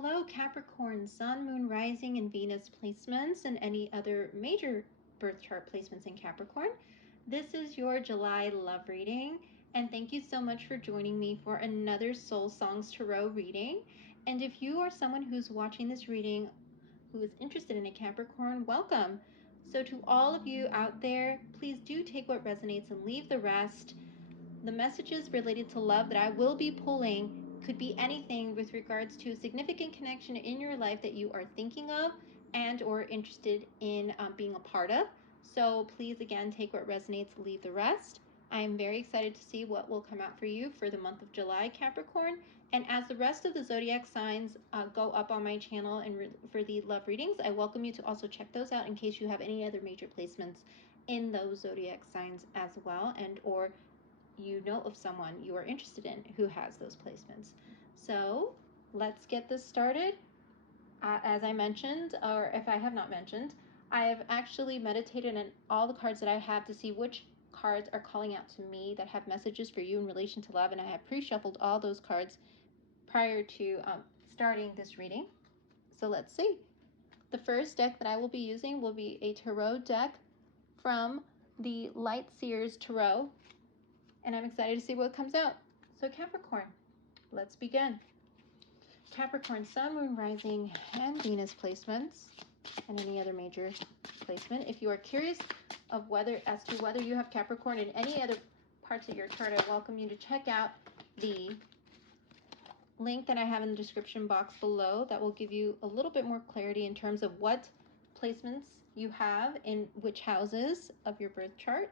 Hello, Capricorn Sun, Moon, Rising, and Venus placements, and any other major birth chart placements in Capricorn. This is your July love reading, and thank you so much for joining me for another Soul Songs Tarot reading. And if you are someone who's watching this reading who is interested in a Capricorn, welcome. So to all of you out there, please do take what resonates and leave the rest. The messages related to love that I will be pulling could be anything with regards to a significant connection in your life that you are thinking of and or interested in being a part of. So please, again, take what resonates, leave the rest. I am very excited to see what will come out for you for the month of July, Capricorn. And as the rest of the zodiac signs go up on my channel and for the love readings, I welcome you to also check those out in case you have any other major placements in those zodiac signs as well, and or you know of someone you are interested in who has those placements. So let's get this started. As I mentioned, or if I have not mentioned, I have actually meditated on all the cards that I have to see which cards are calling out to me that have messages for you in relation to love, and I have pre-shuffled all those cards prior to starting this reading. So let's see. The first deck that I will be using will be a tarot deck from the Light Seers Tarot, and I'm excited to see what comes out. So Capricorn, let's begin. Capricorn Sun, Moon, Rising, and Venus placements, and any other major placement. If you are curious of as to whether you have Capricorn in any other parts of your chart, I welcome you to check out the link that I have in the description box below that will give you a little bit more clarity in terms of what placements you have in which houses of your birth chart.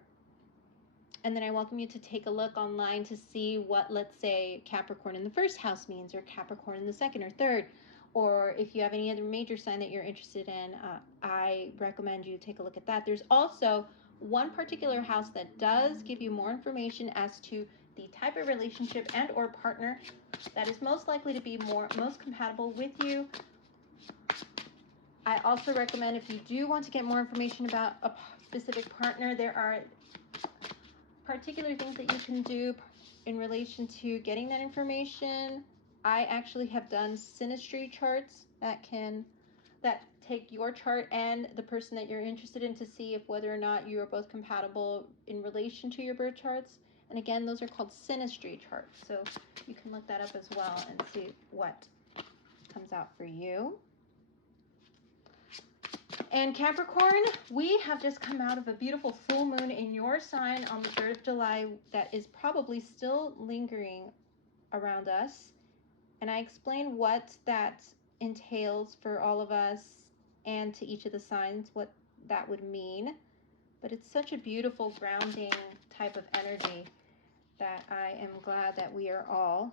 And then I welcome you to take a look online to see what, let's say, Capricorn in the first house means, or Capricorn in the second or third, or if you have any other major sign that you're interested in, I recommend you take a look at that. There's also one particular house that does give you more information as to the type of relationship and or partner that is most likely to be most compatible with you. I also recommend, if you do want to get more information about a specific partner, there are particular things that you can do in relation to getting that information. I actually have done synastry charts that take your chart and the person that you're interested in to see if whether or not you are both compatible in relation to your birth charts. And again, those are called synastry charts. So you can look that up as well and see what comes out for you. And Capricorn, we have just come out of a beautiful full moon in your sign on the 3rd of July that is probably still lingering around us. And I explained what that entails for all of us and to each of the signs, what that would mean. But it's such a beautiful grounding type of energy that I am glad that we are all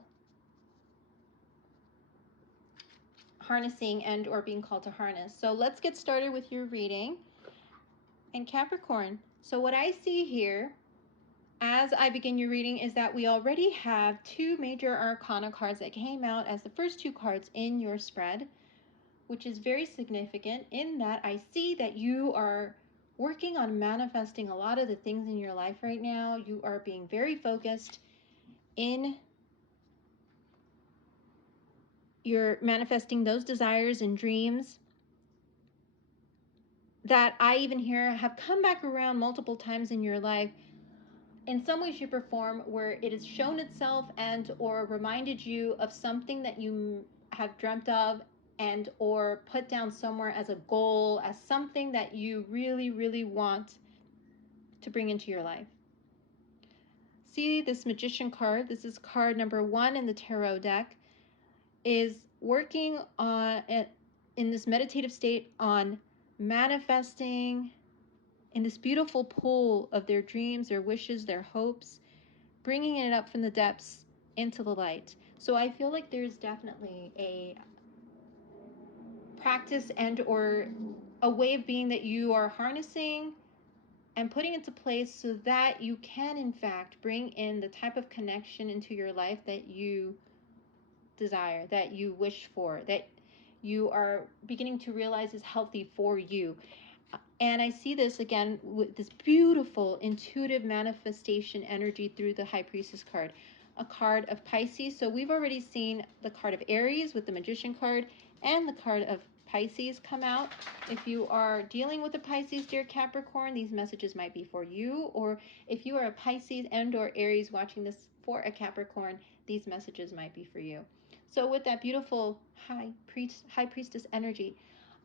harnessing and or being called to harness. So let's get started with your reading. And Capricorn, so what I see here as I begin your reading is that we already have 2 major arcana cards that came out as the first 2 cards in your spread, which is very significant in that I see that you are working on manifesting a lot of the things in your life right now. You are being very focused in you're manifesting those desires and dreams that I even hear have come back around multiple times in your life in some way, shape, or form, where it has shown itself and or reminded you of something that you have dreamt of and or put down somewhere as a goal, as something that you really, really want to bring into your life. See this Magician card. This is card number 1 in the tarot deck, is working on in this meditative state on manifesting in this beautiful pool of their dreams, their wishes, their hopes, bringing it up from the depths into the light. So I feel like there's definitely a practice and or a way of being that you are harnessing and putting into place so that you can in fact bring in the type of connection into your life that you desire, that you wish for, that you are beginning to realize is healthy for you. And I see this again with this beautiful intuitive manifestation energy through the High Priestess card. a card of Pisces. So we've already seen the card of Aries with the Magician card and the card of Pisces come out. If you are dealing with a Pisces, dear Capricorn, these messages might be for you. Or if you are a Pisces and or Aries watching this for a Capricorn, these messages might be for you. So with that beautiful high priestess energy,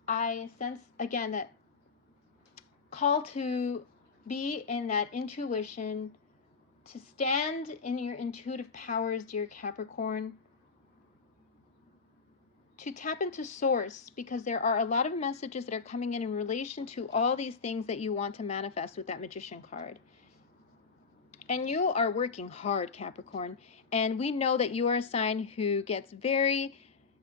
I sense again that call to be in that intuition, to stand in your intuitive powers, dear Capricorn, to tap into source, because there are a lot of messages that are coming in relation to all these things that you want to manifest with that Magician card. And you are working hard, Capricorn, and we know that you are a sign who gets very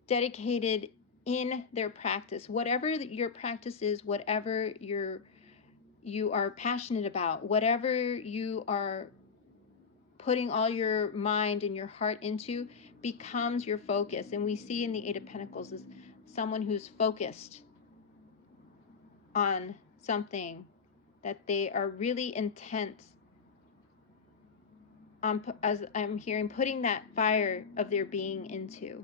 dedicated in their practice. Whatever your practice is, whatever you are passionate about, whatever you are putting all your mind and your heart into, becomes your focus. And we see in the Eight of Pentacles is someone who's focused on something, that they are really intense on, as I'm hearing, putting that fire of their being into.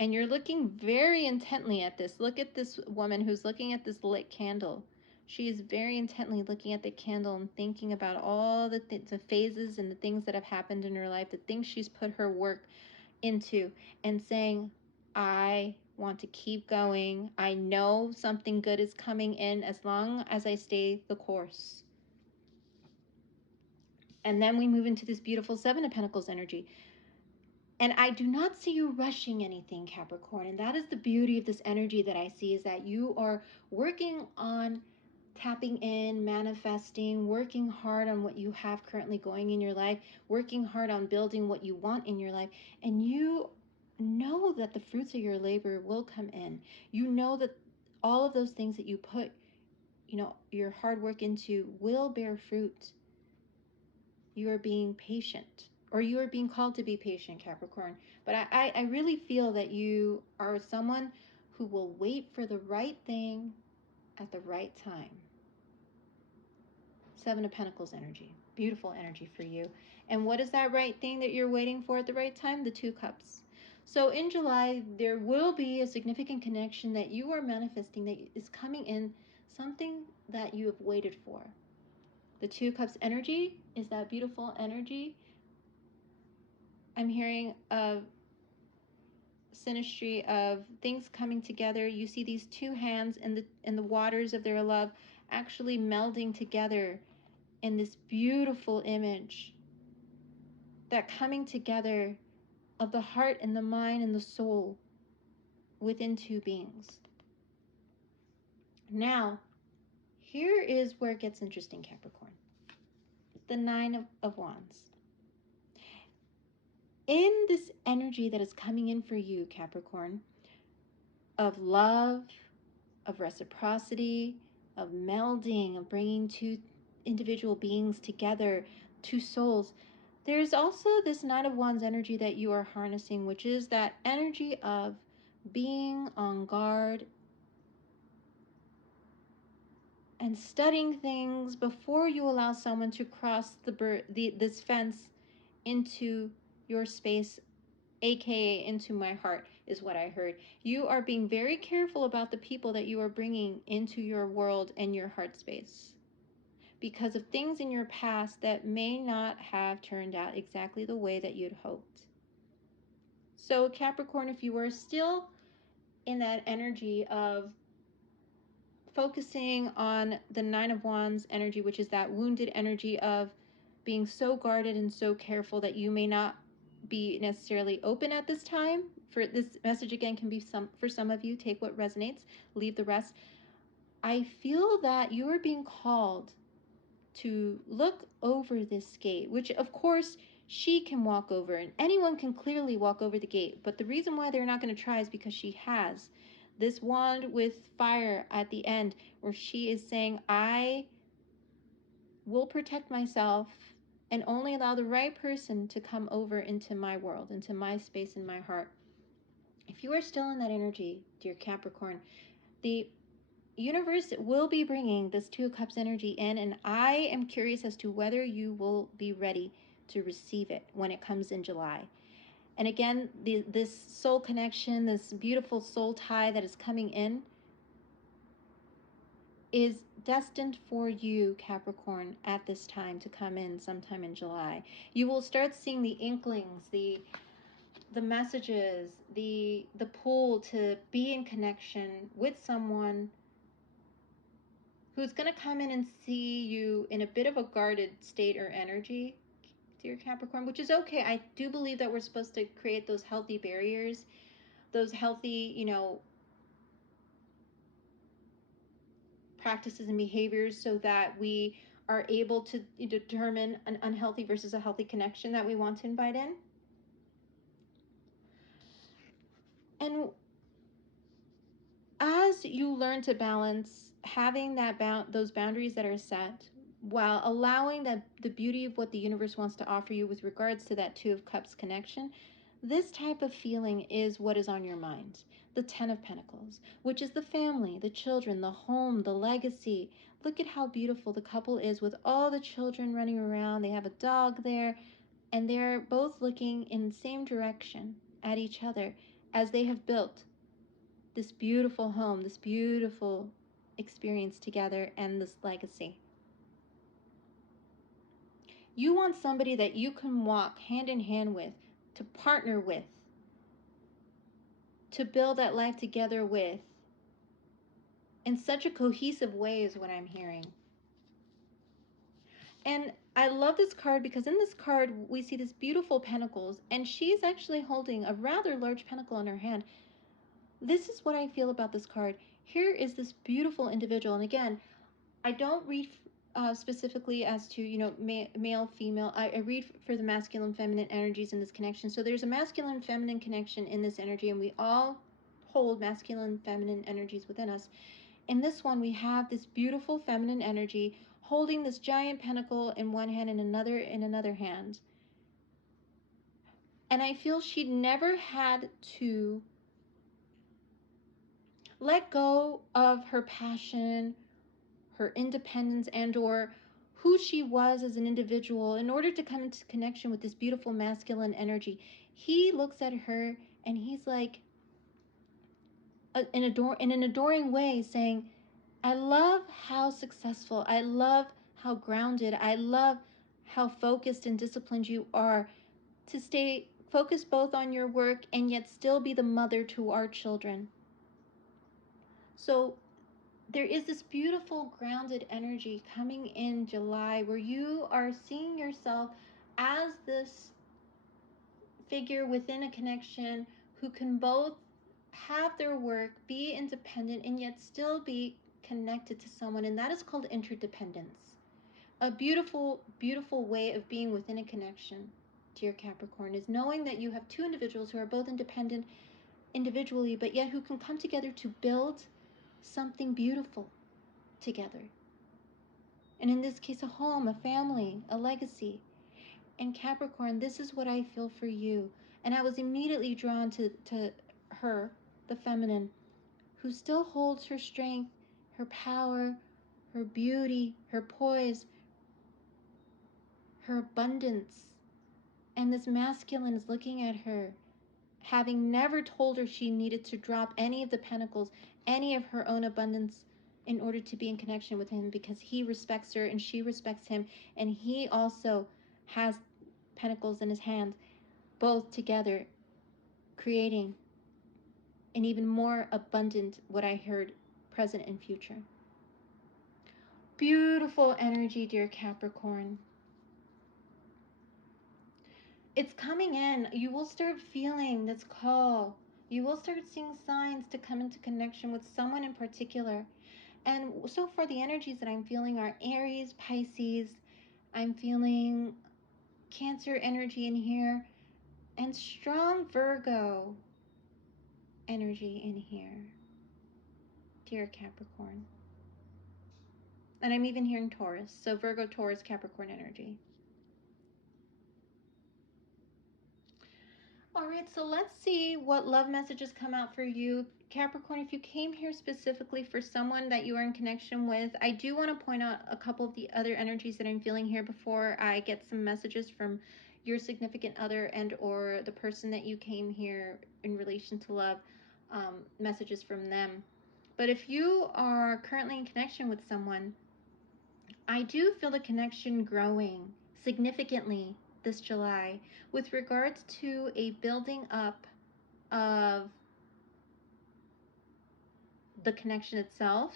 And you're looking very intently at this. Look at this woman who's looking at this lit candle. She is very intently looking at the candle and thinking about all the phases and the things that have happened in her life, the things she's put her work into, and saying, I want to keep going. I know something good is coming in as long as I stay the course. And then we move into this beautiful Seven of Pentacles energy. And I do not see you rushing anything, Capricorn. And that is the beauty of this energy that I see, is that you are working on tapping in, manifesting, working hard on what you have currently going in your life, working hard on building what you want in your life. And you know that the fruits of your labor will come in. You know that all of those things that you put, your hard work into will bear fruit. You are being patient, or you are being called to be patient, Capricorn. But I really feel that you are someone who will wait for the right thing at the right time. Seven of Pentacles energy. Beautiful energy for you. And what is that right thing that you're waiting for at the right time? The Two Cups. So in July, there will be a significant connection that you are manifesting that is coming in, something that you have waited for. The Two Cups energy is that beautiful energy. I'm hearing of synastry, of things coming together. You see these two hands in the waters of their love actually melding together in this beautiful image, that coming together of the heart and the mind and the soul within two beings. Now, here is where it gets interesting, Capricorn. The Nine of Wands. In this energy that is coming in for you, Capricorn, of love, of reciprocity, of melding, of bringing two individual beings together, two souls, there's also this Nine of Wands energy that you are harnessing, which is that energy of being on guard and studying things before you allow someone to cross this fence into your space, aka into my heart, is what I heard. You are being very careful about the people that you are bringing into your world and your heart space, because of things in your past that may not have turned out exactly the way that you'd hoped. So Capricorn, if you were still in that energy of focusing on the Nine of Wands energy, which is that wounded energy of being so guarded and so careful that you may not be necessarily open at this time. For this message again can be for some of you, take what resonates, leave the rest. I feel that you are being called to look over this gate, which of course she can walk over, and anyone can clearly walk over the gate. But the reason why they're not going to try is because she has this wand with fire at the end, where she is saying, I will protect myself and only allow the right person to come over into my world, into my space, in my heart. If you are still in that energy, dear Capricorn, the universe will be bringing this Two of Cups energy in, and I am curious as to whether you will be ready to receive it when it comes in July. And again, this soul connection, this beautiful soul tie that is coming in, is destined for you, Capricorn, at this time to come in sometime in July. You will start seeing the inklings, the messages, the pull to be in connection with someone who's going to come in and see you in a bit of a guarded state or energy, dear Capricorn, which is okay. I do believe that we're supposed to create those healthy barriers, those healthy, practices and behaviors, so that we are able to determine an unhealthy versus a healthy connection that we want to invite in. And as you learn to balance having those boundaries that are set, while allowing the beauty of what the universe wants to offer you with regards to that Two of Cups connection, this type of feeling is what is on your mind. The Ten of Pentacles, which is the family, the children, the home, the legacy. Look at how beautiful the couple is with all the children running around. They have a dog there, and they're both looking in the same direction at each other as they have built this beautiful home, this beautiful experience together, and this legacy. You want somebody that you can walk hand in hand with, to partner with, to build that life together with, in such a cohesive way is what I'm hearing. And I love this card because in this card we see this beautiful pentacles, and she's actually holding a rather large pentacle in her hand. This is what I feel about this card. Here is this beautiful individual, and again, I don't read specifically as to, male, female. I read for the masculine, feminine energies in this connection. So there's a masculine, feminine connection in this energy, and we all hold masculine, feminine energies within us. In this one, we have this beautiful feminine energy holding this giant pentacle in one hand and another in another hand. And I feel she never had to let go of her passion, her independence, and or who she was as an individual in order to come into connection with this beautiful masculine energy. He looks at her and he's like, in an adoring way, saying, I love how successful, I love how grounded, I love how focused and disciplined you are to stay focused both on your work and yet still be the mother to our children. So there is this beautiful grounded energy coming in July where you are seeing yourself as this figure within a connection who can both have their work, be independent, and yet still be connected to someone. And that is called interdependence. A beautiful, beautiful way of being within a connection, dear Capricorn, is knowing that you have two individuals who are both independent individually, but yet who can come together to build something beautiful together. And in this case, a home, a family, a legacy. And Capricorn, this is what I feel for you. And I was immediately drawn to her, the feminine, who still holds her strength, her power, her beauty, her poise, her abundance. And this masculine is looking at her, having never told her she needed to drop any of the pentacles, any of her own abundance, in order to be in connection with him, because he respects her and she respects him, and he also has pentacles in his hand, both together creating an even more abundant, what I heard, present and future. Beautiful energy, dear Capricorn. It's coming in. You will start feeling this call. You will start seeing signs to come into connection with someone in particular. And so far, the energies that I'm feeling are Aries, Pisces. I'm feeling Cancer energy in here, and strong Virgo energy in here, dear Capricorn. And I'm even hearing Taurus. So Virgo, Taurus, Capricorn energy. All right, so let's see what love messages come out for you. Capricorn, if you came here specifically for someone that you are in connection with, I do want to point out a couple of the other energies that I'm feeling here before I get some messages from your significant other and or the person that you came here in relation to love, messages from them. But if you are currently in connection with someone, I do feel the connection growing significantly this July with regards to a building up of the connection itself.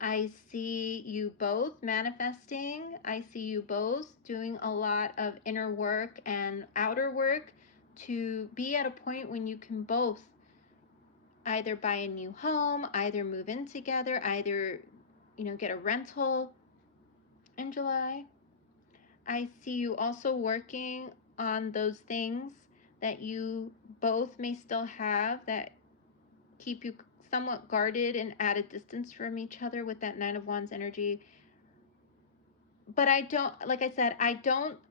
I see you both manifesting. I see you both doing a lot of inner work and outer work to be at a point when you can both either buy a new home, either move in together, either, get a rental in July. I see you also working on those things that you both may still have that keep you somewhat guarded and at a distance from each other with that Nine of Wands energy. But I don't, like I said,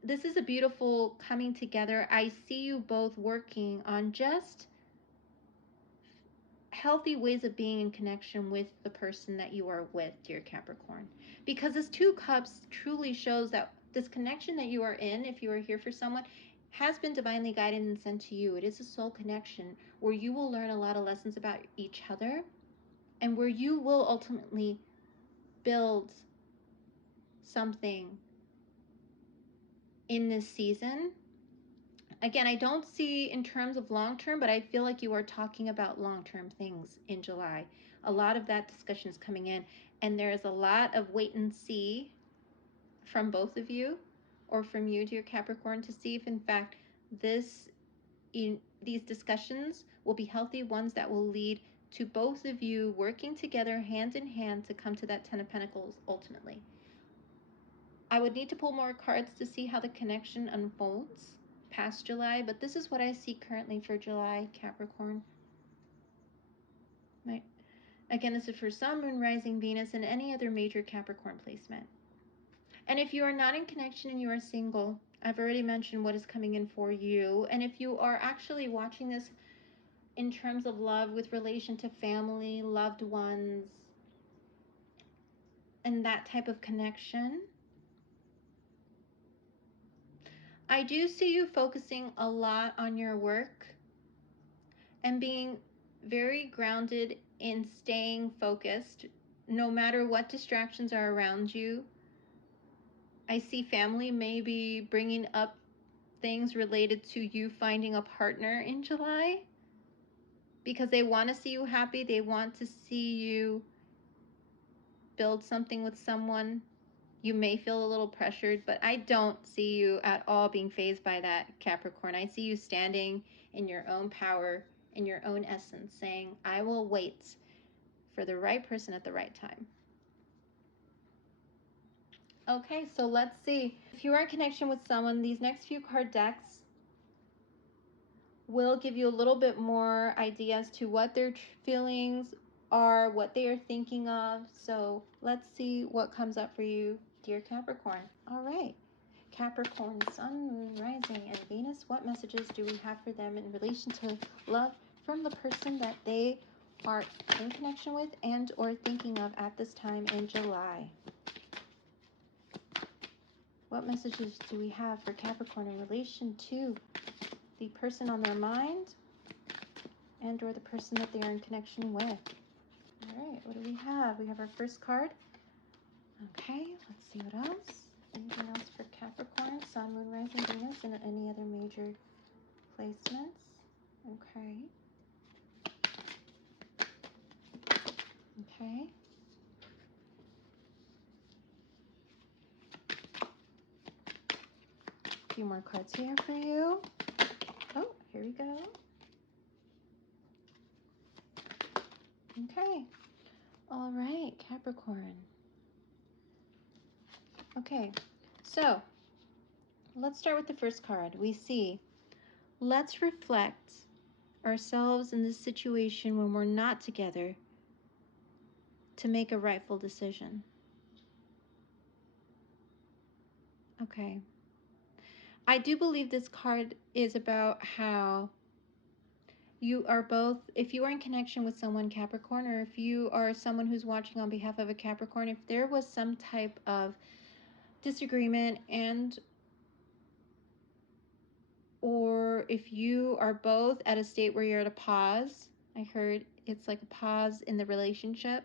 this is a beautiful coming together. I see you both working on just healthy ways of being in connection with the person that you are with, dear Capricorn. Because this Two Cups truly shows that this connection that you are in, if you are here for someone, has been divinely guided and sent to you. It is a soul connection where you will learn a lot of lessons about each other and where you will ultimately build something in this season. Again, I don't see in terms of long term, but I feel like you are talking about long term things in July. A lot of that discussion is coming in, and there's a lot of wait and see from both of you or from you, dear Capricorn, to see if in fact these discussions will be healthy ones that will lead to both of you working together hand in hand to come to that Ten of Pentacles ultimately. I would need to pull more cards to see how the connection unfolds past July, but this is what I see currently for July, Capricorn. Right. Again, this is for Sun, Moon, Rising, Venus, and any other major Capricorn placement. And if you are not in connection and you are single, I've already mentioned what is coming in for you. And if you are actually watching this in terms of love with relation to family, loved ones, and that type of connection, I do see you focusing a lot on your work and being very grounded in staying focused no matter what distractions are around you. I see family maybe bringing up things related to you finding a partner in July because they want to see you happy. They want to see you build something with someone. You may feel a little pressured, but I don't see you at all being fazed by that, Capricorn. I see you standing in your own power, in your own essence, saying, I will wait for the right person at the right time. Okay, so let's see. If you are in connection with someone, these next few card decks will give you a little bit more idea as to what their feelings are, what they are thinking of. So let's see what comes up for you, dear Capricorn. All right, Capricorn, Sun, Moon, Rising, and Venus. What messages do we have for them in relation to love from the person that they are in connection with and or thinking of at this time in July? What messages do we have for Capricorn in relation to the person on their mind and or the person that they are in connection with? All right, what do we have? We have our first card. Okay, let's see what else. Anything else for Capricorn, Sun, Moon, Rising, Venus, and any other major placements? Okay. Okay. A few more cards here for you. Oh, here we go. Okay. All right, Capricorn. Okay, so let's start with the first card. We see, let's reflect ourselves in this situation when we're not together to make a rightful decision. Okay. I do believe this card is about how you are both, if you are in connection with someone Capricorn, or if you are someone who's watching on behalf of a Capricorn, if there was some type of disagreement and or if you are both at a state where you're at a pause, I heard it's like a pause in the relationship,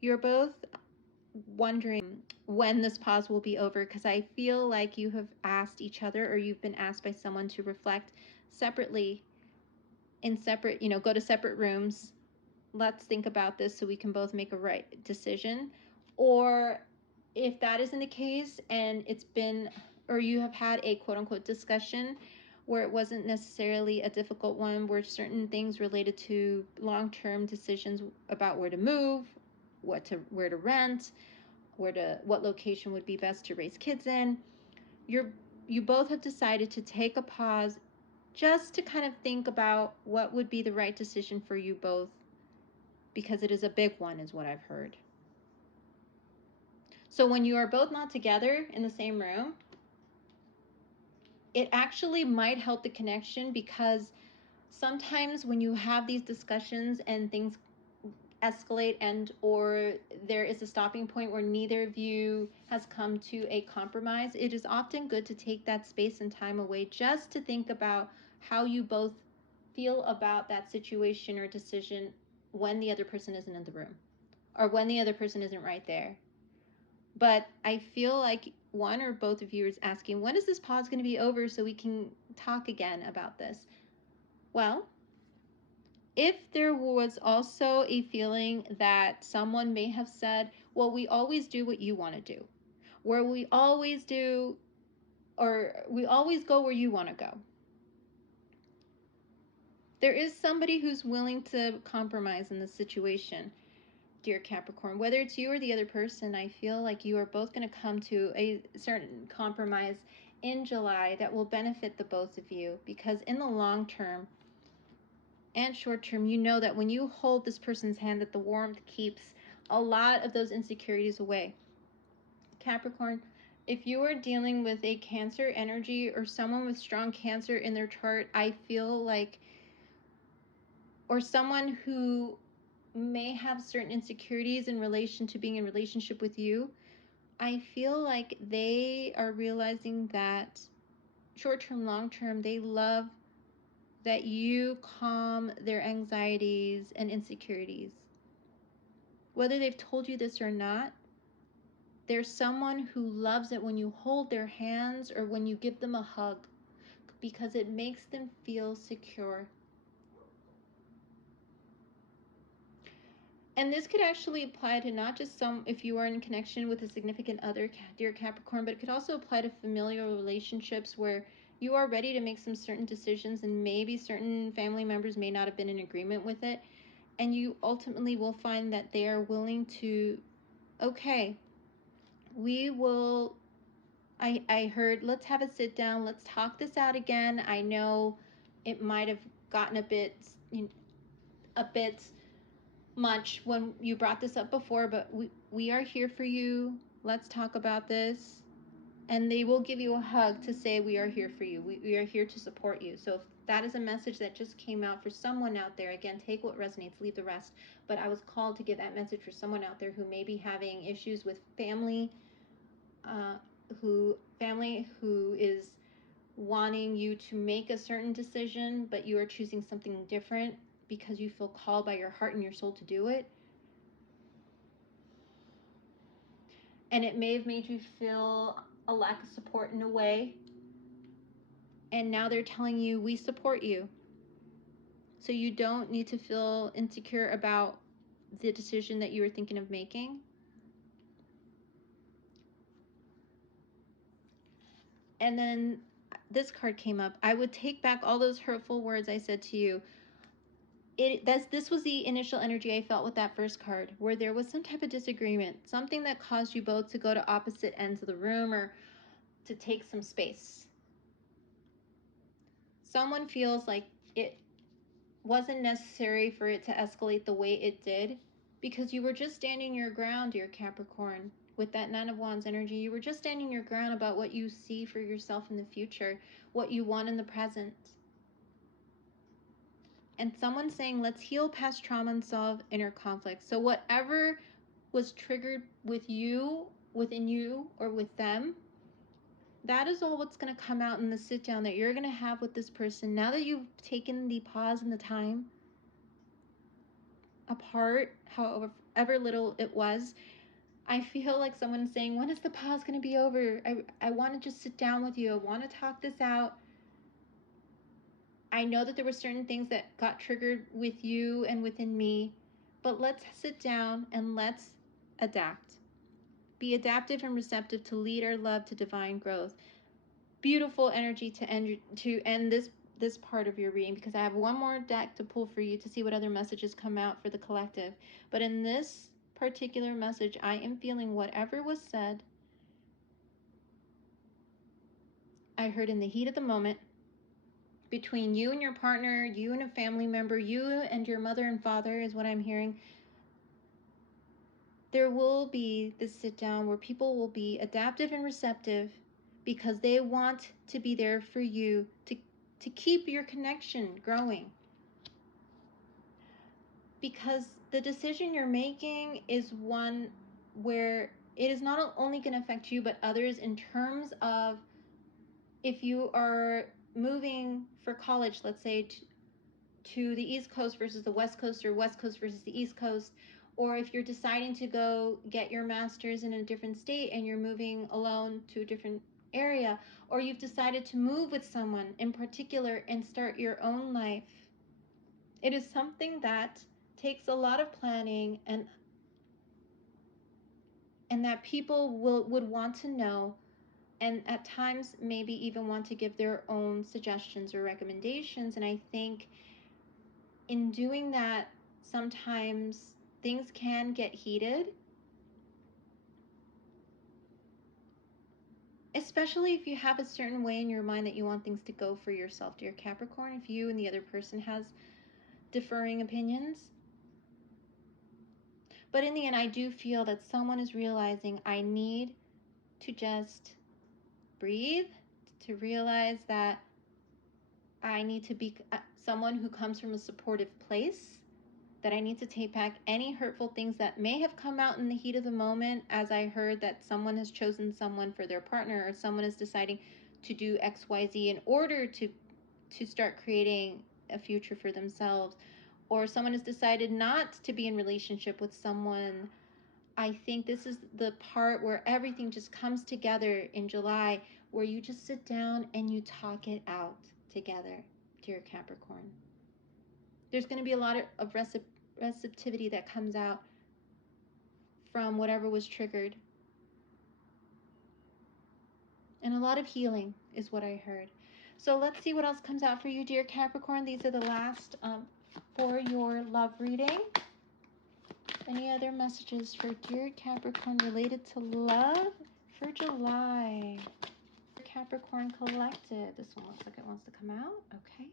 you're both wondering when this pause will be over, because I feel like you have asked each other, or you've been asked by someone to reflect separately in separate, go to separate rooms. Let's think about this so we can both make a right decision. Or if that isn't the case and it's been, or you have had a quote unquote discussion where it wasn't necessarily a difficult one, where certain things related to long-term decisions about where to move, where to rent, what location would be best to raise kids in, you both have decided to take a pause just to kind of think about what would be the right decision for you both, because it is a big one, is what I've heard. So when you are both not together in the same room, it actually might help the connection, because sometimes when you have these discussions and things escalate and or there is a stopping point where neither of you has come to a compromise, it is often good to take that space and time away just to think about how you both feel about that situation or decision when the other person isn't in the room, or when the other person isn't right there. But I feel like one or both of you is asking, when is this pause going to be over so we can talk again about this? Well, if there was also a feeling that someone may have said, well, we always do what you want to do, where we always do, or we always go where you want to go. There is somebody who's willing to compromise in this situation, dear Capricorn. Whether it's you or the other person, I feel like you are both going to come to a certain compromise in July that will benefit the both of you, because in the long term and short term, you know that when you hold this person's hand, that the warmth keeps a lot of those insecurities away. Capricorn, if you are dealing with a Cancer energy or someone with strong Cancer in their chart, I feel like, or someone who may have certain insecurities in relation to being in relationship with you, I feel like they are realizing that short term, long term, they love that you calm their anxieties and insecurities. Whether they've told you this or not, there's someone who loves it when you hold their hands or when you give them a hug, because it makes them feel secure. And this could actually apply to not just if you are in connection with a significant other, dear Capricorn, but it could also apply to familial relationships where you are ready to make some certain decisions and maybe certain family members may not have been in agreement with it. And you ultimately will find that they are willing to, okay, we will, I heard, let's have a sit down, let's talk this out again. I know it might have gotten a bit much when you brought this up before, but we are here for you. Let's talk about this. And they will give you a hug to say, we are here for you. We are here to support you. So if that is a message that just came out for someone out there, again, take what resonates, leave the rest. But I was called to give that message for someone out there who may be having issues with family, who is wanting you to make a certain decision, but you are choosing something different because you feel called by your heart and your soul to do it. And it may have made you feel a lack of support in a way. And now they're telling you, we support you. So you don't need to feel insecure about the decision that you were thinking of making. And then this card came up. I would take back all those hurtful words I said to you. This was the initial energy I felt with that first card, where there was some type of disagreement, something that caused you both to go to opposite ends of the room or to take some space. Someone feels like it wasn't necessary for it to escalate the way it did, because you were just standing your ground, dear Capricorn. With that Nine of Wands energy, you were just standing your ground about what you see for yourself in the future, what you want in the present. And someone's saying, let's heal past trauma and solve inner conflict. So whatever was triggered with you, within you, or with them, that is all what's going to come out in the sit down that you're going to have with this person. Now that you've taken the pause and the time apart, however little it was, I feel like someone's saying, when is the pause going to be over? I want to just sit down with you. I want to talk this out. I know that there were certain things that got triggered with you and within me, but let's sit down and let's adapt. Be adaptive and receptive to lead our love to divine growth. Beautiful energy to end this part of your reading, because I have one more deck to pull for you to see what other messages come out for the collective. But in this particular message, I am feeling whatever was said, I heard in the heat of the moment, between you and your partner, you and a family member, you and your mother and father is what I'm hearing. There will be this sit down where people will be adaptive and receptive because they want to be there for you to keep your connection growing. Because the decision you're making is one where it is not only going to affect you but others, in terms of if you are moving for college, let's say to the East Coast versus the West Coast, or West Coast versus the East Coast, or if you're deciding to go get your master's in a different state and you're moving alone to a different area, or you've decided to move with someone in particular and start your own life. It is something that takes a lot of planning, and that people would want to know, and at times maybe even want to give their own suggestions or recommendations. And I think in doing that, sometimes things can get heated, especially if you have a certain way in your mind that you want things to go for yourself, dear Capricorn. If you and the other person has differing opinions. But in the end, I do feel that someone is realizing, I need to just breathe, to realize that I need to be someone who comes from a supportive place, that I need to take back any hurtful things that may have come out in the heat of the moment, as I heard that someone has chosen someone for their partner, or someone is deciding to do XYZ in order to start creating a future for themselves, or someone has decided not to be in relationship with someone. I think this is the part where everything just comes together in July, where you just sit down and you talk it out together, dear Capricorn. There's going to be a lot of receptivity that comes out from whatever was triggered. And a lot of healing is what I heard. So let's see what else comes out for you, dear Capricorn. These are the last for your love reading. Any other messages for dear Capricorn related to love for July? Capricorn Collective. This one looks like it wants to come out. Okay.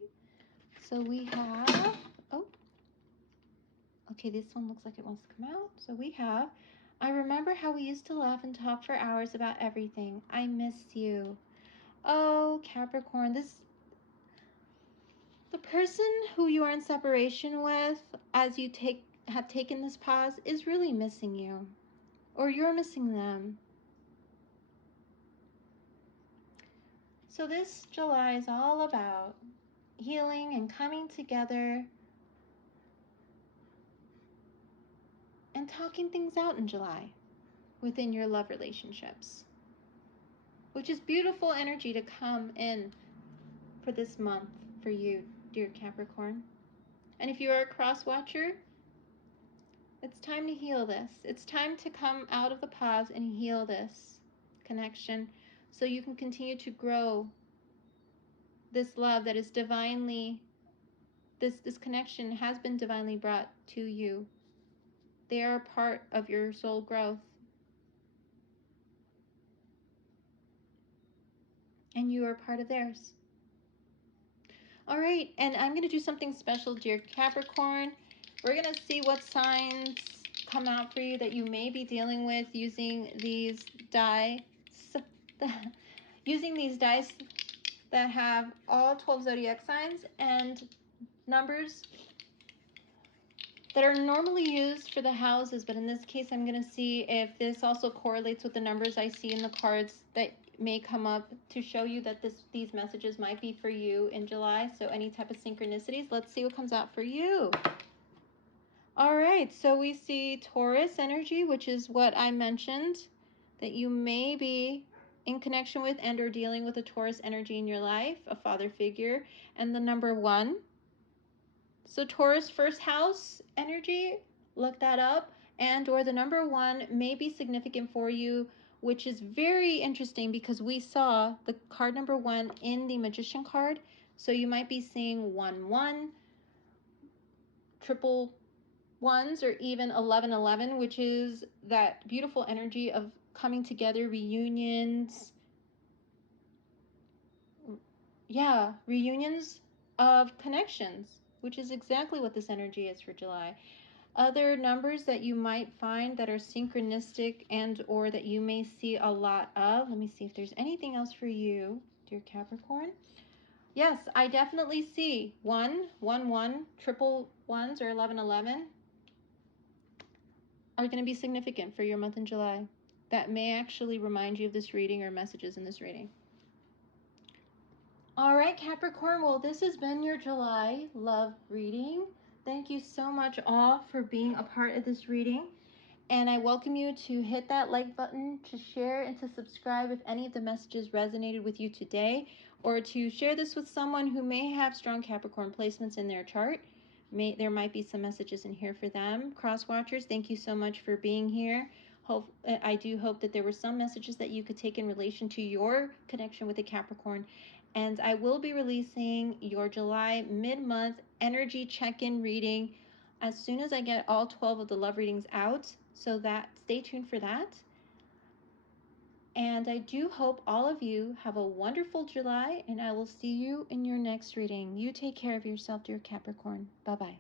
So we have, okay, this one looks like it wants to come out. So we have, I remember how we used to laugh and talk for hours about everything. I miss you. Oh, Capricorn, the person who you are in separation with, as you have taken this pause, is really missing you, or you're missing them. So this July is all about healing and coming together and talking things out in July within your love relationships, which is beautiful energy to come in for this month for you, dear Capricorn. And if you are a cross watcher, it's time to heal this. It's time to come out of the pause and heal this connection so you can continue to grow this love that is divinely, this connection has been divinely brought to you. They are a part of your soul growth. And you are part of theirs. All right, and I'm going to do something special, dear Capricorn. We're going to see what signs come out for you that you may be dealing with using these dice. Using these dice that have all 12 zodiac signs and numbers that are normally used for the houses, but in this case, I'm going to see if this also correlates with the numbers I see in the cards that may come up to show you that these messages might be for you in July. So any type of synchronicities, let's see what comes out for you. All right, so we see Taurus energy, which is what I mentioned, that you may be in connection with and or dealing with a Taurus energy in your life, a father figure, and the number 1. So Taurus first house energy, look that up, and or the number 1 may be significant for you, which is very interesting because we saw the card number 1 in the Magician card. So you might be seeing 1-1, triple ones, or even 11-11, which is that beautiful energy of coming together, reunions. Yeah, reunions of connections, which is exactly what this energy is for July. Other numbers that you might find that are synchronistic and or that you may see a lot of. Let me see if there's anything else for you, dear Capricorn. Yes, I definitely see 1-1-1, triple ones, or 11-11 are going to be significant for your month in July. That may actually remind you of this reading or messages in this reading. All right, Capricorn, well, this has been your July love reading. Thank you so much all for being a part of this reading. And I welcome you to hit that like button, to share, and to subscribe if any of the messages resonated with you today, or to share this with someone who may have strong Capricorn placements in their chart. There might be some messages in here for them. Cross watchers, thank you so much for being here. I do hope that there were some messages that you could take in relation to your connection with the Capricorn. And I will be releasing your July mid-month energy check-in reading as soon as I get all 12 of the love readings out. So that stay tuned for that. And I do hope all of you have a wonderful July, and I will see you in your next reading. You take care of yourself, dear Capricorn. Bye-bye.